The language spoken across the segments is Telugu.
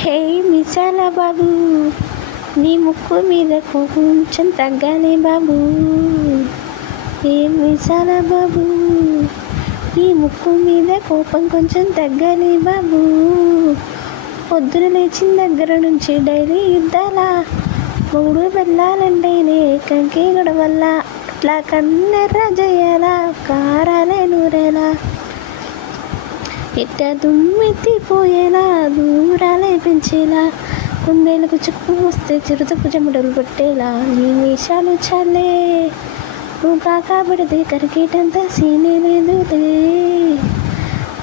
హే మిసాల బాబు, నీ ముక్కు మీద కొంచెం తగ్గాలి బాబు. హే మిసాల బాబు, నీ ముక్కు మీద కోపం కొంచెం తగ్గాలి బాబు. పొద్దున లేచిన దగ్గర నుంచి డైలీ యుద్ధాలా, మూడు వెళ్ళాలంటేనే కంకి గొడవల్ల, అట్లా కన్నెర్ర జయాలా, కారాలే నూరేలా, ఇట్ట దుమ్మెత్తిపోయేలా, దూరాలే పెంచేలా, కుందేలకు చుక్కు వస్తే చిరుతకు చెమటలు కొట్టేలా, నీ వేషాలు చాలే, నువ్వు కాకపడితే కరికేటంతా సీనే లేదులే.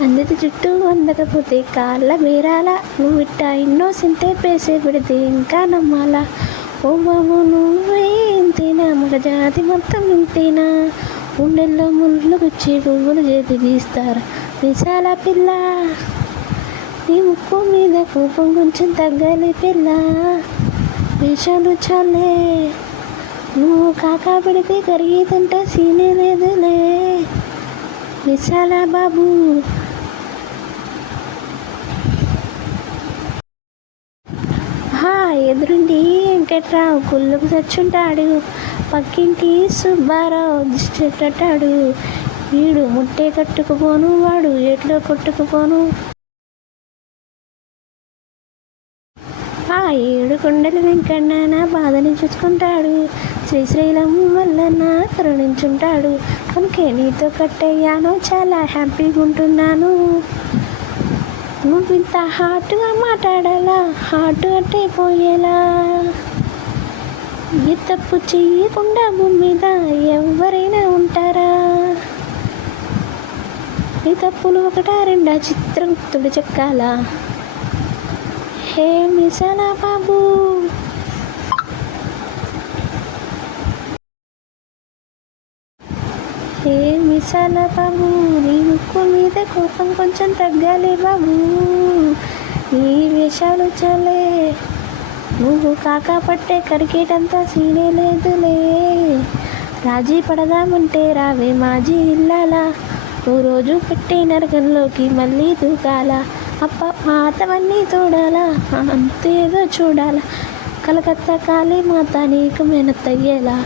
అందరి చుట్టూ అందకపోతే కాళ్ళ బేరాల, నువ్వు ఇట్ట ఇన్నోసెంటే పేసే పెడితే ఇంకా నమ్మాలా. ఓ బాబు నువ్వే ఇంతేనా, మగ జాతి మొత్తం ఇంతేనా, గుండెల్లో ముళ్ళు గుచ్చి పువ్వులు చేతి గీస్తారు మిసాల పిల్ల. నీ ముక్కు మీద కోపం కొంచెం తగ్గాలి పిల్ల, వేషాలు చాలే, నువ్వు కాకా పెడితే కరిగేదంటే సీనే లేదులే మిసాల బాబు. ఎదురుండి వెంకట్రావు కుళ్ళుకు చచ్చుంటాడు, పక్కింటి సుబ్బారావు దిష్టట్టాడు, వీడు ముట్టే కట్టుకుపోను, వాడు ఏట్లో కొట్టుకుపోను. ఏడు కొండల వెంకన్న నా బాధని చూసుకుంటాడు, శ్రీశైలం వల్లన్న కరుణించుంటాడు. కనుకే నీతో కట్టయ్యాను, చాలా హ్యాపీగా ఉంటున్నాను. నువ్వు ఇంత హార్ట్గా మాట్లాడాలా, హార్ట్ అంటే పోయేలా. ఈ తప్పు చెయ్యకుండా భూమి మీద ఎవరైనా ఉంటారా, ఈ తప్పులు ఒకటా రెండా చిత్రం తుడి చెక్కాల. హే మిసాల బాబు, హే మిసాల బాబు, నీ ముక్కు మీద కోపం కొంచెం తగ్గాలి బాబు. నీ వేషాలు చాలే, నువ్వు కాకా పట్టే కరికేటంతా సీనే లేదులే. రాజీ పడదామంటే రావే మాజీ ఇల్లాలా, నువ్వు రోజు పెట్టే నరకంలోకి మళ్ళీ దూకాలా. అప్ప మాతవన్నీ చూడాలా, అంతేదో చూడాలా, కలకత్తా కాళీ మాత నీకు మెనతయ్యేలా.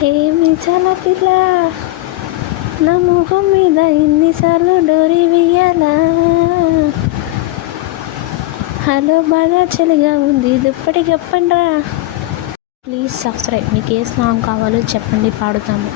హే మిసాల పిల్ల, నా ముఖం మీద ఇన్నిసార్లు డోరీ వెయ్యాలా. హలో బాగా చలిగా ఉంది, దుప్పటి కప్పండ్రా. Please subscribe. మీకు ఏ సాంగ్ కావాలో చెప్పండి, పాడుతాము.